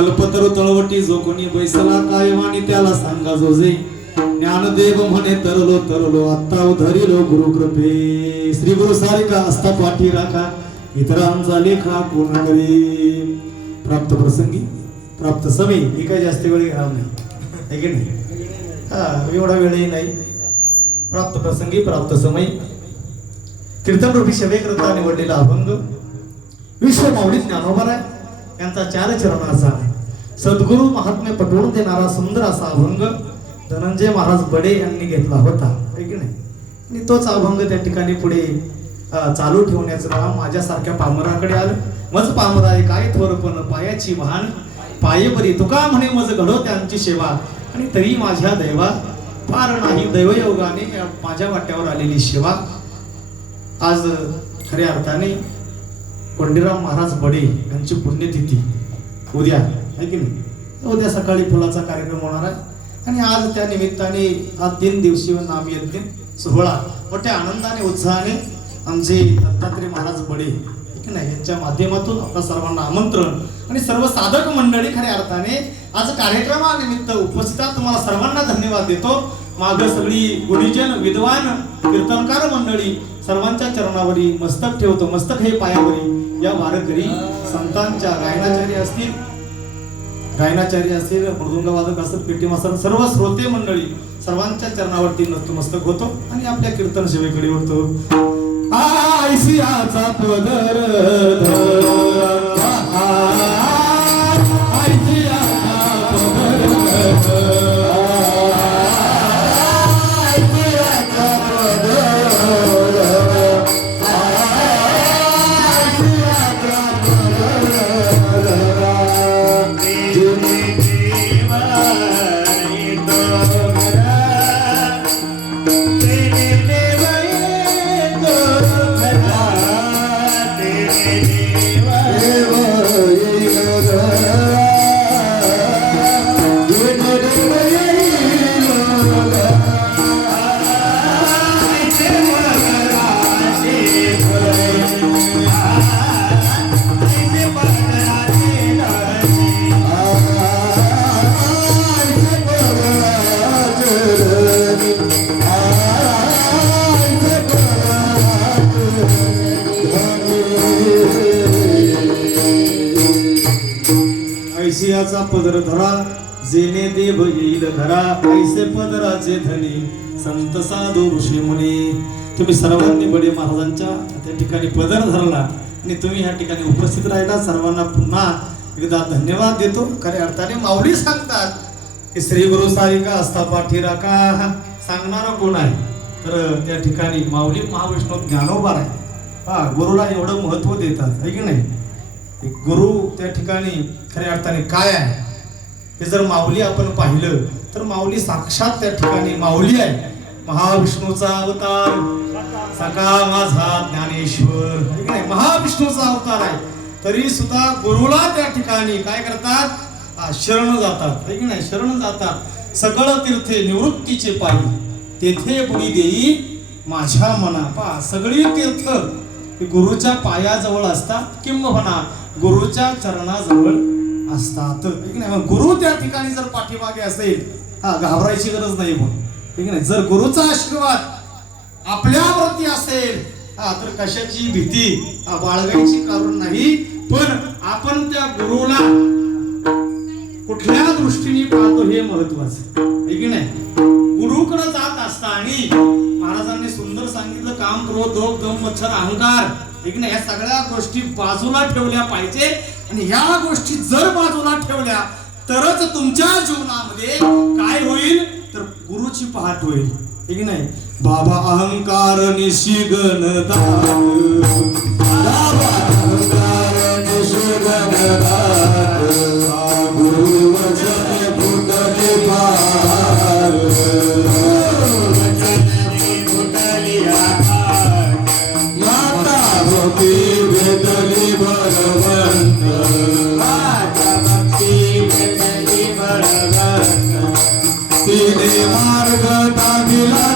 कल्पतरु तळवटी जो कोणी बैसला कायमानी त्याला सांगा जो जे ज्ञानदेव म्हणे तरलो तरलो आत्ता उधरिलो गुरु कृपे श्री गुरु सारिका असता पाठी राखा. इतरांचा लेखा पूर्ण करी प्राप्त प्रसंगी प्राप्त समय हे काही जास्त वेळ घेणार नाही. है की नाही? हा एवढा वेळही नाही. प्राप्त प्रसंगी प्राप्त समय कीर्तन रूपी शवेकरता निवडलेला अभंग. विश्व माऊली ज्ञानोबा यांचा चार चरणाचा सद्गुरु महात्म्य पटवून देणारा सुंदर असा अभंग धनंजय महाराज बडे यांनी घेतला होता है की नाही? आणि तोच अभंग त्या ठिकाणी पुढे चालू ठेवण्याचं काम माझ्यासारख्या पामराकडे आलं. मज पामराय काय थोरपण पायाची वाहन पाये बरी. तुका म्हणे मज घडो त्यांची सेवा. आणि तरी माझ्या दैवा फार नाही दैवयोगाने माझ्या वाट्यावर आलेली सेवा. आज खऱ्या अर्थाने कोंडीराम महाराज बडे यांची पुण्यतिथी उद्या. आहे की नाही? उद्या सकाळी फुलाचा कार्यक्रम होणार आहे. आणि आज त्या निमित्ताने हा तीन दिवसीय नामयज्ञ सोहळा मोठ्या आनंदाने उत्साहाने आमचे दत्तात्रय महाराज बडे की नाही यांच्या माध्यमातून आपल्या सर्वांना आमंत्रण आणि सर्व साधक मंडळी खऱ्या अर्थाने आज कार्यक्रमानिमित्त उपस्थितात तुम्हाला सर्वांना धन्यवाद देतो. माग सगळी गुरुजन विद्वान कीर्तनकार मंडळी सर्वांच्या चरणावरी मस्तक ठेवतो. मस्तक हे पायावरी. या वारकरी संतांच्या गायनाचार्य असतील गायनाचार्य असतील मृदुंगवादक असतील पेटी मास्तर सर्व श्रोते मंडळी सर्वांच्या चरणावरती नतमस्तक होतो आणि आपल्या कीर्तन सेवेकडे होतो आयसियाचा पदर ऐशियाचा पदर धरा जेने देव येईल धरा ऐसे पदराचे धनी संत साधू ऋषी मुनी. तुम्ही सर्वांनी बडे महाराजांच्या त्या ठिकाणी पदर धरला आणि तुम्ही ह्या ठिकाणी उपस्थित राहिला. सर्वांना पुन्हा एकदा धन्यवाद देतो. खऱ्या अर्थाने माऊली सांगतात की श्री गुरु सारिका असता पाठी राखा सांगणारा कोण आहे? तर त्या ठिकाणी माऊली महाविष्णू ज्ञानोबार आहे. हा गुरुला एवढं महत्त्व देतात आहे की नाही? गुरु त्या ठिकाणी खऱ्या अर्थाने काय आहे? हे जर माऊली आपण पाहिलं तर माऊली साक्षात त्या ठिकाणी माऊली आहे. महाविष्णूचा अवतार. सका माझा ज्ञानेश्वर. महाविष्णूचा अवतार आहे. तरी सुद्धा गुरुला त्या ठिकाणी काय करतात? शरण जातात. नाही? शरण जातात. सकळ तीर्थे निवृत्तीचे पायी. तेथे बुडी देई माझ्या मना पा सगळी तीर्थ गुरुच्या पायाजवळ असतात किंबहुना गुरुच्या चरणाजवळ असतात. नाही गुरु त्या ठिकाणी जर पाठीमागे असेल हा घाबरायची गरज नाही मग ठीक नाही जर गुरुचा आशीर्वाद आपल्यावरती असेल हा तर कशाची भीती हा, बाळगायची कारण नाही. पण आपण त्या गुरुला कुठल्या दृष्टीने पाहतो हे महत्वाचं आहे. की नाही गुरुकडे जात असताना सुंदर सांगितलं काम क्रोध दोग दम मच्छर अहंकार. आहे की या सगळ्या गोष्टी बाजूला ठेवल्या पाहिजे. आणि ह्या गोष्टी जर बाजूला ठेवल्या तरच तुमच्या जीवनामध्ये काय होईल? तर गुरुची पहाट होईल. ठीक नाही? बाबा अहंकार निशिगन बाबा अहंकार निशिगन गुरु वचन भूत मार्ग दाबिला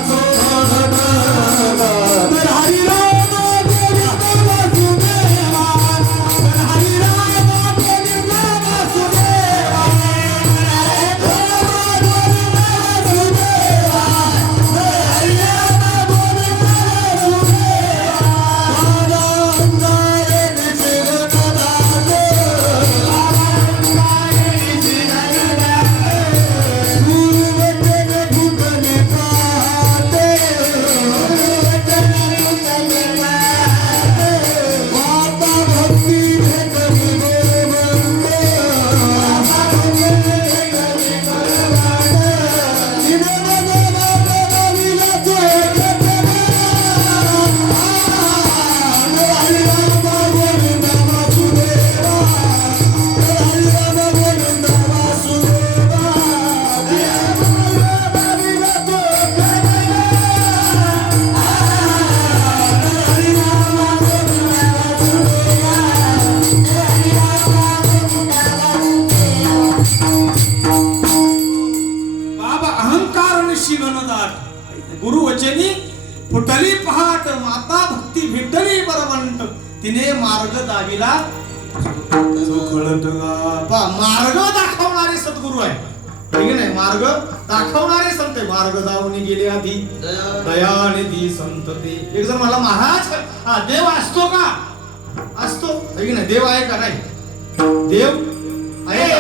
पा मार्ग दाखवणारे सद्गुरु आहे है की नाही? मार्ग दाखवणारे संत आहे. मार्ग दावणी गेले आधी. दयाने दी संत ते एक जण मला महाराज हा देव असतो का? असतो. है की नाही? देव आहे का? नाही. देव आहे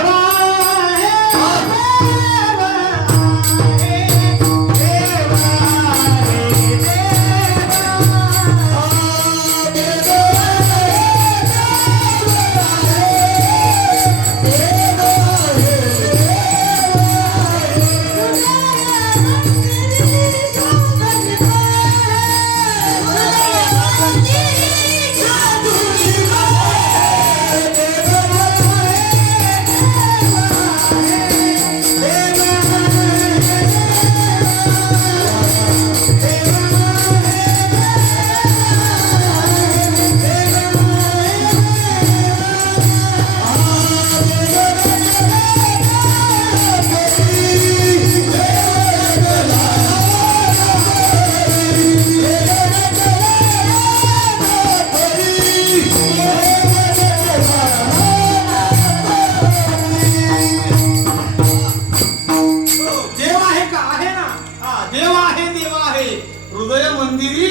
देव आहे देव आहे. हृदय मंदिरी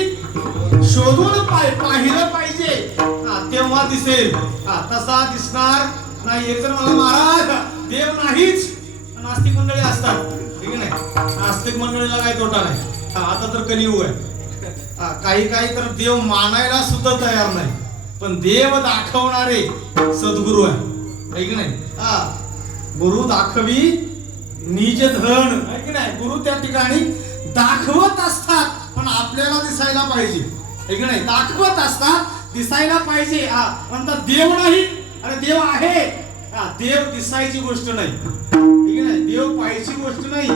शोधून पाय पाहिलं पाहिजे. तेव्हा दिसेल. तसा दिसणार नाही. एक मला महाराज देव नाहीच. नास्तिक मंडळी असतात. ठीक आहे नास्तिक मंडळीला काही तोटा नाही. आता तर कलियुग आहे. काही काही तर देव मानायला सुद्धा तयार नाही. पण देव दाखवणारे सद्गुरू आहे. की नाही? हा. गुरु दाखवी निज धन. है की नाही? गुरु त्या ठिकाणी दाखवत असतात पण आपल्याला दिसायला पाहिजे. की नाही? दाखवत असतात दिसायला पाहिजे. हा म्हणतात देव नाही अरे देव आहे. हा देव दिसायची गोष्ट नाही. है की नाही? देव पाहायची गोष्ट नाही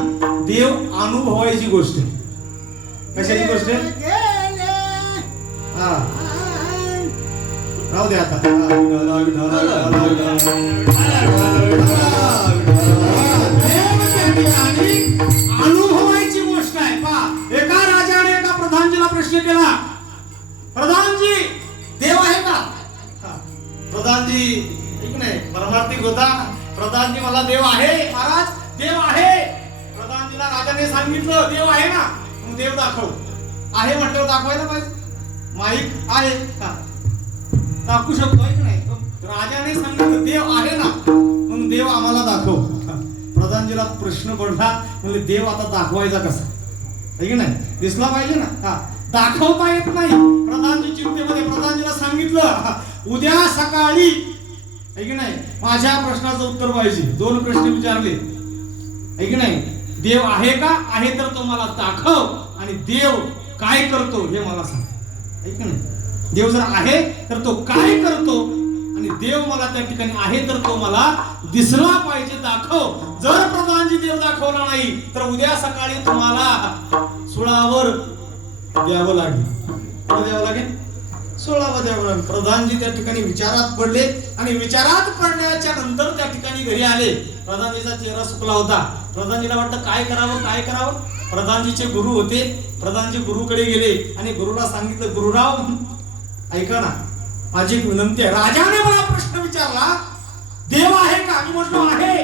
देव अनुभवायची गोष्ट आहे. कशाची गोष्ट आहे? हा. राहू दे आता. परमार्थिक होता. प्रधानजी मला देव आहे. महाराज देव आहे. प्रधानजीला राजाने सांगितलं देव आहे ना? मग देव दाखव. आहे म्हटल्यावर दाखवायला पाहिजे. माहीत आहे. का दाखवू शकतो की नाही राजाने सांगितलं देव आहे ना? मग देव आम्हाला दाखव. प्रधानजीला प्रश्न पडला. म्हणजे देव आता दाखवायचा कसा? आहे की नाही दिसला पाहिजे ना? हा. दाखवता येत नाही. प्रधानजी चिंतेमध्ये प्रधानजीला सांगितलं. उद्या सकाळी आहे की नाही? माझ्या प्रश्नाचं उत्तर पाहिजे. दोन प्रश्न विचारले. आहे की नाही? देव आहे का? आहे तर तो मला दाखव. आणि देव काय करतो हे मला सांग. आहे की नाही? देव जर आहे तर तो काय करतो? आणि देव मला त्या ठिकाणी आहे तर तो मला दिसला पाहिजे दाखव. जर प्रधानजी देव दाखवला नाही तर उद्या सकाळी तुम्हाला सुळावर द्यावं लागेल. द्यावं लागेल? सोळावा द्यावं प्रधानजी त्या ठिकाणी विचारात पडले आणि विचारात पडण्याच्या नंतर त्या ठिकाणी घरी आले. प्रधानजीचा चेहरा सुकला होता. प्रधानजीला वाटतं काय करावं काय करावं? प्रधानजीचे गुरु होते. प्रधानजी गुरुकडे गेले आणि गुरुला सांगितलं गुरुराव ऐका ना माझी एक विनंती आहे. राजाने मला प्रश्न विचारला देव आहे का? मी म्हटलो आहे.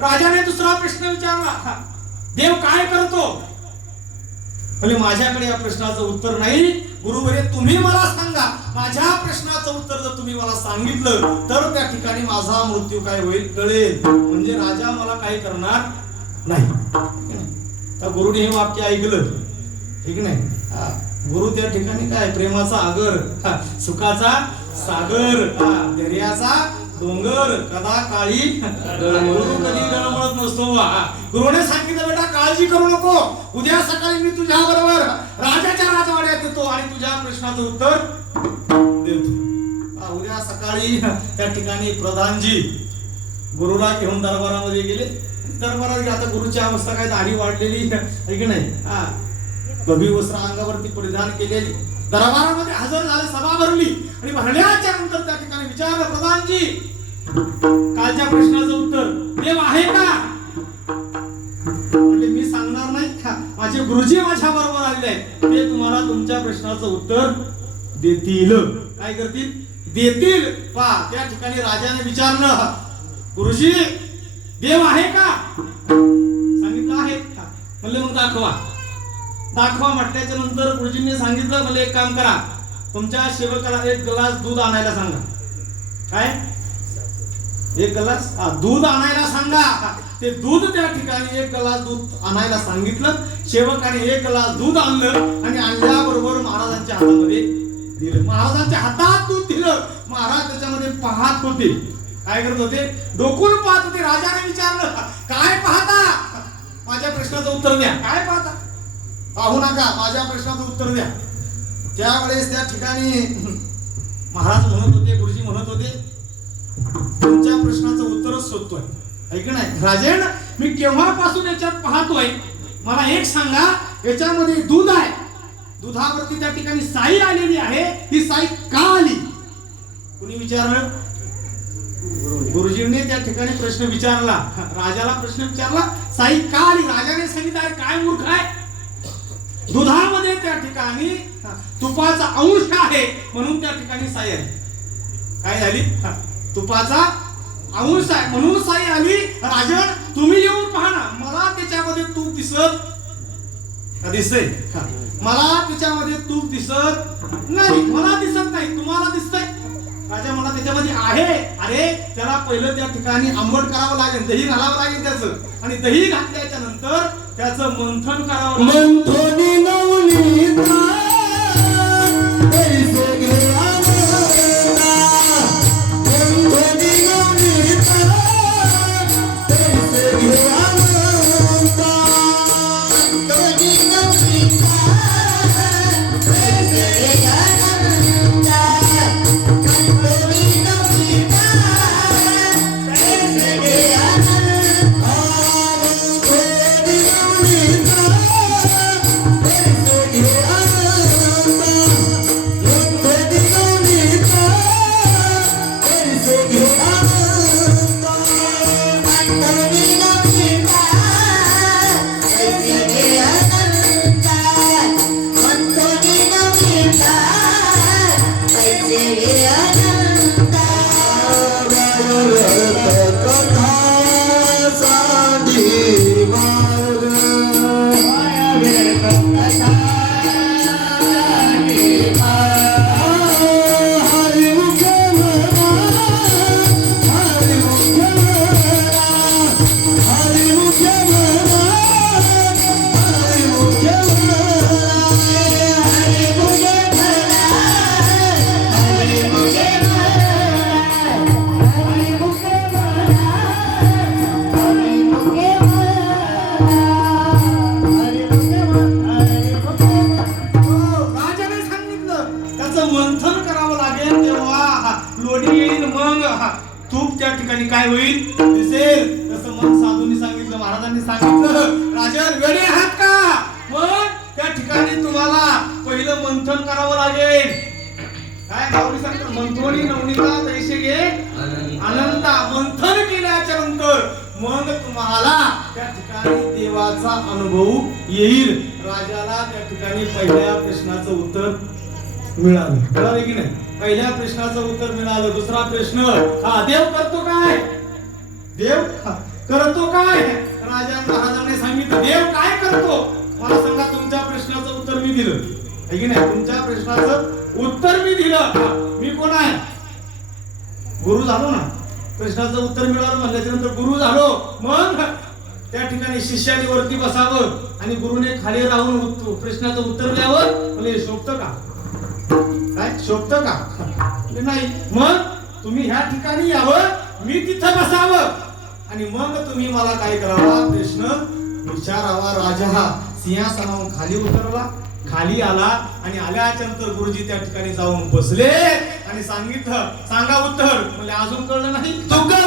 राजाने दुसरा प्रश्न विचारला देव काय करतो? म्हणजे माझ्याकडे या प्रश्नाचं उत्तर नाही. गुरुवरे तुम्ही मला सांगा. माझ्या प्रश्नाचं उत्तर जर तुम्ही मला सांगितलं तर त्या ठिकाणी माझा मृत्यू काय होईल कळेल. म्हणजे राजा मला काही करणार नाही. तर गुरुने हे वाक्य ऐकलं. ठीक नाही. गुरु त्या ठिकाणी काय? प्रेमाचा आगर. सुखाचा सागर. धैर्याचा डोंगर. कदा काळी. गुरु कधी डळमळत नसतो. गुरुने सांगितलं काळजी करू नको. उद्या सकाळी मी तुझ्या बरोबर राजाच्या राजवाड्यात येतो आणि तुझ्या प्रश्नाचं उत्तर देतो. उद्या सकाळी त्या ठिकाणी प्रधानजी गुरुला घेऊन दरबारामध्ये गेले. दरबारात आता गुरुची अवस्था काय? दाढी वाढलेली आहे की नाही? हा भगवी वस्त्र अंगावरती परिधान केलेली. दरबारामध्ये हजर झाले सभा भरली. आणि भरण्याच्या नंतर त्या ठिकाणी विचारलं प्रधानजी कालच्या प्रश्नाचं उत्तर देव आहे का? गुरुजी माझ्या बरोबर आलेले आहेत ते तुम्हाला तुमच्या प्रश्नाचं उत्तर देतील. काय करतील? देतील. पा त्या ठिकाणी राजाने विचारलं गुरुजी देव आहे का? सांगितलं आहे का? म्हणले मग दाखवा. दाखवा म्हटल्याच्या नंतर गुरुजींनी सांगितलं मला एक काम करा. तुमच्या शिवकाला एक ग्लास दूध आणायला सांगा. काय? एक ग्लास? दूध आणायला सांगा. ते दूध त्या ठिकाणी एक ग्लास दूध आणायला सांगितलं. सेवकाने एक ग्लास दूध आणलं आणि आणल्याबरोबर महाराजांच्या हातामध्ये दिलं. महाराजांच्या हातात दूध दिलं. महाराज त्याच्यामध्ये पाहत होते. काय करत होते? डोकून पाहत होते. राजाने विचारलं काय पाहता? माझ्या प्रश्नाचं उत्तर द्या. काय पाहता? पाहू नका. माझ्या प्रश्नाचं उत्तर द्या. त्यावेळेस त्या ठिकाणी महाराज म्हणत होते गुरुजी म्हणत होते तुमच्या प्रश्नाचं उत्तरच शोधतोय. ऐक नाही? राजेन मी केव्हापासून याच्यात पाहतोय? मला एक सांगा याच्यामध्ये दूध आहे. दुधावरती त्या ठिकाणी साई आलेली आहे. ही साई का आली? कुणी विचारलं? गुरुजींनी त्या ठिकाणी प्रश्न विचारला. राजाला प्रश्न विचारला साई का आली? राजाने सांगितलं काय मूर्ख आहे? दुधामध्ये त्या ठिकाणी तुपाचा अंश आहे म्हणून त्या ठिकाणी साई आली. काय झाली? तुपाचा अंश आहे म्हणून साई आली राजन तुम्ही येऊन पहा ना. मला त्याच्यामध्ये तूप दिसत का दिसतंय? का? मला त्याच्यामध्ये तूप दिसत नाही. मला दिसत नाही. तुम्हाला दिसतंय. राजा मला त्याच्यामध्ये आहे. अरे त्याला पहिलं त्या ठिकाणी आंबट करावं लागेल दही घालावं लागेल त्याचं. आणि दही घातल्याच्या नंतर त्याचं मंथन करावं मंथनी नवली मग हा तूप त्या ठिकाणी काय होईल? दिसेल. तसं मग साधूंनी सांगितलं महाराजांनी सांगितलं. राजन वेळे आहात का? मग त्या ठिकाणी तुम्हाला पहिलं मंथन करावं लागेल. काय सांगतात मंथोनी नवनीता पैसे घे. अनंता मंथन केल्याच्यानंतर मग तुम्हाला त्या ठिकाणी देवाचा अनुभव येईल. राजाला त्या ठिकाणी पहिल्या प्रश्नाचं उत्तर मिळालं. मिळालं की नाही? पहिल्या प्रश्नाचं उत्तर मिळालं. दुसरा प्रश्न हा देव करतो काय? देव करतो काय? राजा महाराजांनी सांगितलं देव काय करतो? मला सांगा तुमच्या प्रश्नाचं उत्तर मी दिलं. आहे की नाही? तुमच्या प्रश्नाचं उत्तर मी दिलं. मी कोण आहे? गुरु झालो ना. प्रश्नाचं उत्तर मिळालं म्हणल्याच्या नंतर गुरु झालो. मग त्या ठिकाणी शिष्याने वरती बसावं आणि गुरुने खाली राहून प्रश्नाचं उत्तर द्यावं. म्हणजे शोभत का? काय? शोभत का? नाही मग तुम्ही ह्या ठिकाणी यावं मी तिथं बसावं. आणि मग तुम्ही मला काय करावा? कृष्ण विचारावा राजा. हा सिंहासनाहून खाली उतरला खाली आला आणि आल्याच्यानंतर गुरुजी त्या ठिकाणी जाऊन बसले आणि सांगितलं सांगा उत्तर. म्हणजे अजून कळलं नाही. तुका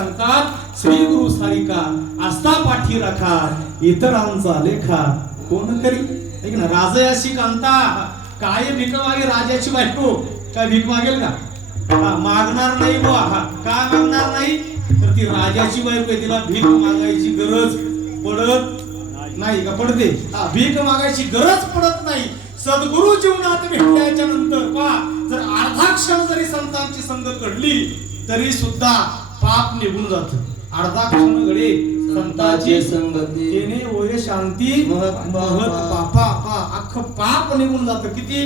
सांगतात श्री गुरु सारिका आस्था पाठी राखा इतरांचा लेखा. कोण करी ऐक ना राजयाशी कांता काय भिक मागे राजाची बायको? काय भीक मागेल का? मागणार नाही बुवा का मागणार नाही? तर ती राजाची बायको आहे तिला भीक मागायची गरज पडत नाही का? पडते. भीक मागायची गरज पडत नाही. सद्गुरु जीवनात भेटल्याच्या नंतर पहा जर अर्धा क्षण जरी संतांची संगत घडली तरी सुद्धा पाप निघून जात. अर्धा क्षण घडे संतांची संगती. तेने होय शांती महत पापा. पा अख्खं पाप निघून जात. किती?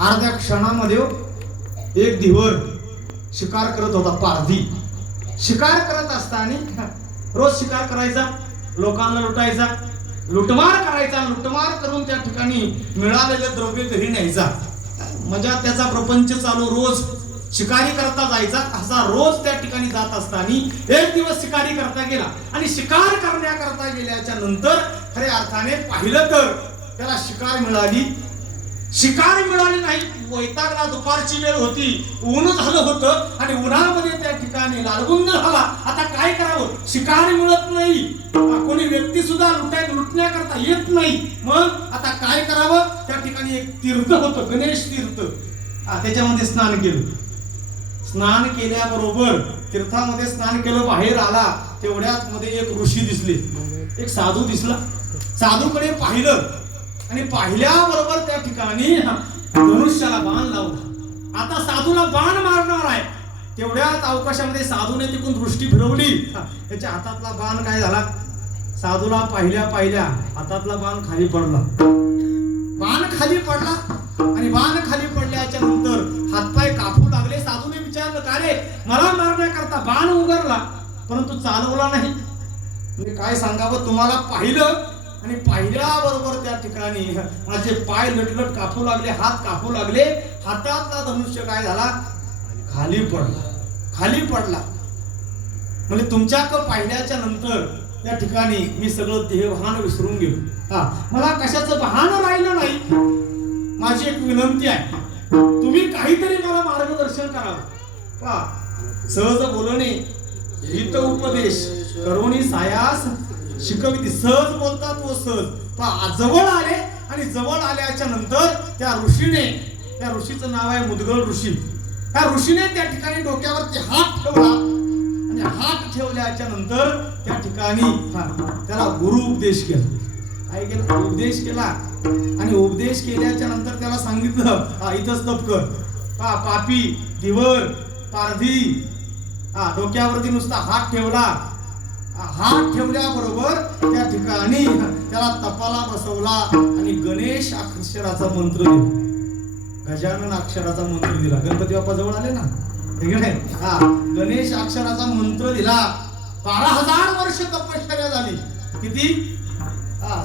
अर्ध्या क्षणामध्ये हो, एक दिवर शिकार करत होता पारधी. शिकार करत असताना रोज शिकार करायचा लोकांना लुटायचा लुटमार करायचा लुटमार करून त्या ठिकाणी मिळालेले द्रव्य घरी न्यायचा. म्हणजे त्याचा प्रपंच चालू रोज. शिकारी करता जायचा असा रोज त्या ठिकाणी जात असताना एक दिवस शिकारी करता गेला. आणि शिकार करण्याकरता गेल्याच्यानंतर खऱ्या अर्थाने पाहिलं तर त्याला शिकार मिळाली. शिकार मिळाली नाही वैतागला दुपारची वेळ होती. ऊन झालं होतं आणि उन्हामध्ये त्या ठिकाणी लालगुंद झाला. आता काय करावं? शिकार मिळत नाही. कोणी व्यक्ती सुद्धा लुटाय लुटण्याकरता येत नाही. मग आता काय करावं? त्या ठिकाणी एक तीर्थ होतं गणेश तीर्थ. त्याच्यामध्ये स्नान केलं. स्नान केल्याबरोबर तीर्थामध्ये स्नान केलं बाहेर आला तेवढ्याच मध्ये एक ऋषी दिसले. एक साधू दिसला. साधूकडे पाहिलं आणि पाहिल्याबरोबर त्या ठिकाणी धनुष्याला बाण लावला. आता साधूला बाण मारणार आहे. तेवढ्याच अवकाशामध्ये साधूने तिकून दृष्टी फिरवली. त्याच्या हातातला बाण काय झाला? साधूला पाहिल्या पाहिल्या हातातला बाण खाली पडला. बाण खाली पडला आणि बाण खाली पडल्याच्या नंतर हातपाय कापून विचारलं मला मारण्याकरता बाण उगरला परंतु चालवला नाही. म्हणजे काय सांगावं तुम्हाला पाहिलं? आणि पाहिल्याबरोबर त्या ठिकाणी माझे पाय लटलट कापू लागले हात कापू लागले. हातातला धनुष्य काय झाला? खाली पडला. खाली पडला. म्हणजे तुमच्याक पाहिल्याच्या नंतर त्या ठिकाणी मी सगळं देहभान विसरून गेलो. हा मला कशाचं भान राहिलं नाही? माझी एक विनंती आहे. तुम्ही काहीतरी मला मार्गदर्शन करावं. पहा सहज बोलणे हित उपदेश करोनी सायास शिकविती. सहज बोलतात व सहज. पहा जवळ आले आणि जवळ आल्याच्यानंतर त्या ऋषीने त्या ऋषीचं नाव आहे मुदगल ऋषी. त्या ऋषीने त्या ठिकाणी डोक्यावरती हात ठेवला आणि हात ठेवल्याच्या नंतर त्या ठिकाणी त्याला गुरु उपदेश केला. काय केला? उपदेश केला. आणि उपदेश केल्याच्यानंतर त्याला सांगितलं हा इथंच तप कर. पा पापी दिवर पारधी. हा डोक्यावरती नुसता हात ठेवला. हात ठेवल्याबरोबर त्या ठिकाणी त्याला तपाला बसवला आणि गणेश अक्षराचा मंत्र दिला. गजानन अक्षराचा मंत्र दिला. गणपती बाप्पा जवळ आले ना? हा गणेश अक्षराचा मंत्र दिला. बारा हजार वर्ष तपश्चर्या झाली. किती?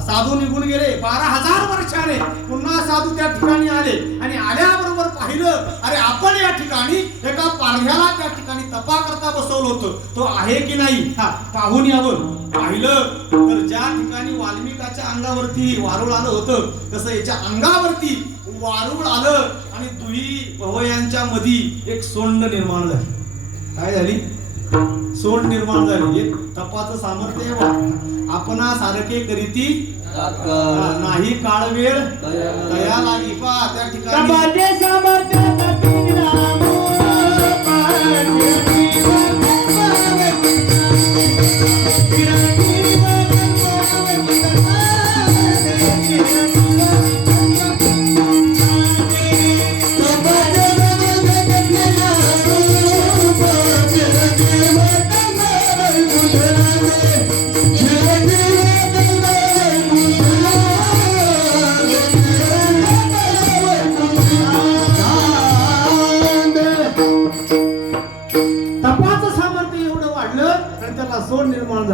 साधू निघून गेले. बारा हजार वर्षाने पुन्हा साधू त्या ठिकाणी आले आणि आल्याबरोबर पाहिलं अरे आपण या ठिकाणी एका पारध्याला त्या ठिकाणी तपा करता बसवलं होतं? तो आहे की नाही? हा पाहून यावं पाहिलं तर ज्या ठिकाणी वाल्मिकाच्या अंगावरती वारुळ आलं होतं तसं याच्या अंगावरती वारुळ आलं आणि दुही भवयांच्या मधी एक सोंड निर्माण झाली. काय झाली? सोंड निर्माण झाली. एक तपाचं सामर्थ्य. आपणा सारखे करीती नाही काळ वेळ दया लागी पा त्या ठिकाणी Hallelujah.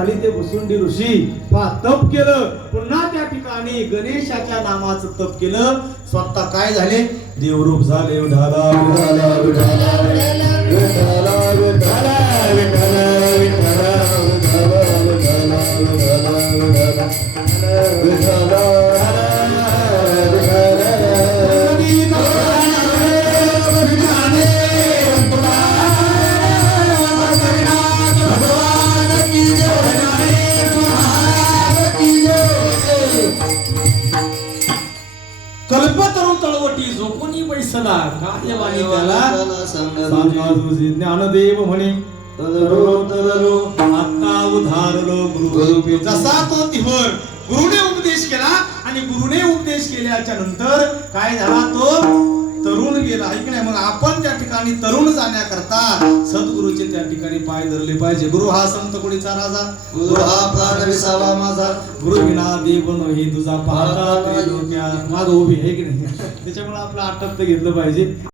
झाली ते भुसुंडी ऋषी. पा तप केलं. पुन्हा त्या ठिकाणी गणेशाच्या नामाचं तप केलं. स्वतः काय झाले? देवरूप झाले. उडाला उडाला उडाला तुझे ज्ञानदेव म्हणे तरलो तरलो आता उधारलो गुरु जसा तो तिहर गुरुने उपदेश केला आणि गुरुने उपदेश केल्याच्यानंतर काय झाला तो? तरुण गेला. ऐक नाही मग आपण त्या ठिकाणी तरुण जाण्याकरता सद्गुरूचे त्या ठिकाणी पाय धरले पाहिजे. गुरु हा संत कोणीचा राजा. गुरु हा विसावा माझा. गुरु विना देव नव्हे तुझा पाहता माग उभी आहे की नाही? त्याच्यामुळे आपलं आटप तर घेतलं पाहिजे.